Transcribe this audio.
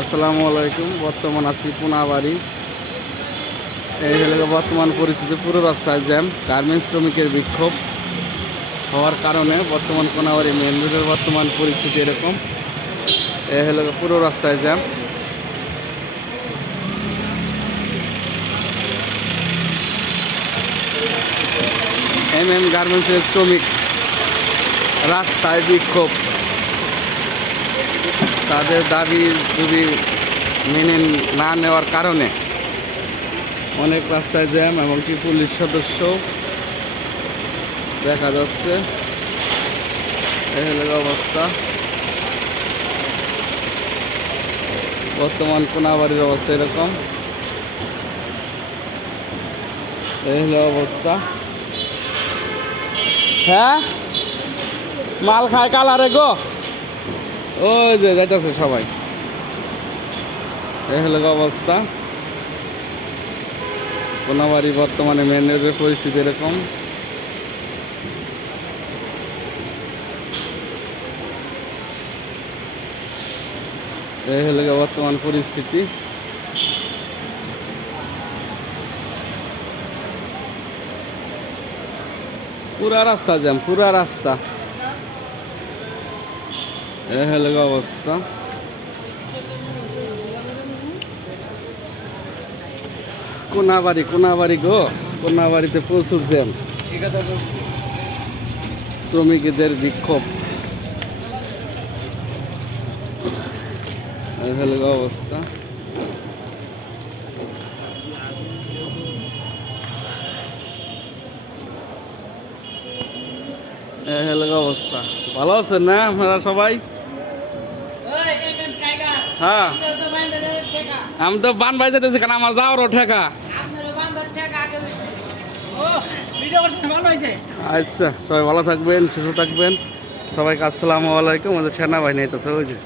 আসসালামু আলাইকুম। বর্তমান আছি কোনাবাড়ি। এই এলাকা বর্তমান পরিস্থিতি পুরো রাস্তায় জ্যাম। গার্মেন্টস শ্রমিকের বিক্ষোভ হওয়ার কারণে বর্তমান কোনাবাড়ি মেন রোডের বর্তমান পরিস্থিতি এরকম। এই এলাকা পুরো রাস্তায় জ্যাম। গার্মেন্টসের শ্রমিক রাস্তায় বিক্ষোভ। তাদের দাবি যদি মেনে না নেওয়ার কারণে অনেক রাস্তায় জ্যাম এবং কি পুলিশ সদস্য দেখা যাচ্ছে। এই হলো অবস্থা বর্তমান কোনাবাড়ির অবস্থা এরকম। এই হলো অবস্থা। হ্যাঁ, মাল খায় কালারে গো। ওই যে যাইতেছে সবাই। এই হলো অবস্থা কোনাবাড়ি বর্তমানে মেন রোডের পরিস্থিতি এরকম। এই হলো বর্তমান পরিস্থিতি। পুরা রাস্তা জ্যাম, পুরা রাস্তা। এই হলো অবস্থা। কোনাবাড়ি গো, কোনাবাড়িতে প্রচুর জ্যাম। শ্রমিকদের বিক্ষোভ। এই হলো অবস্থা। এই হলো অবস্থা। ভালো আছেন না আপনারা সবাই? হ্যাঁ, আমি তো বান বাই যেতেছি কারণ আমার যাওয়ারও ঠেকা। আচ্ছা, সবাই ভালো থাকবেন, সুস্থ থাকবেন। সবাইকে আসসালামু আলাইকুম। আমাদের সেনাবাহিনী আইতেছে, ওই যে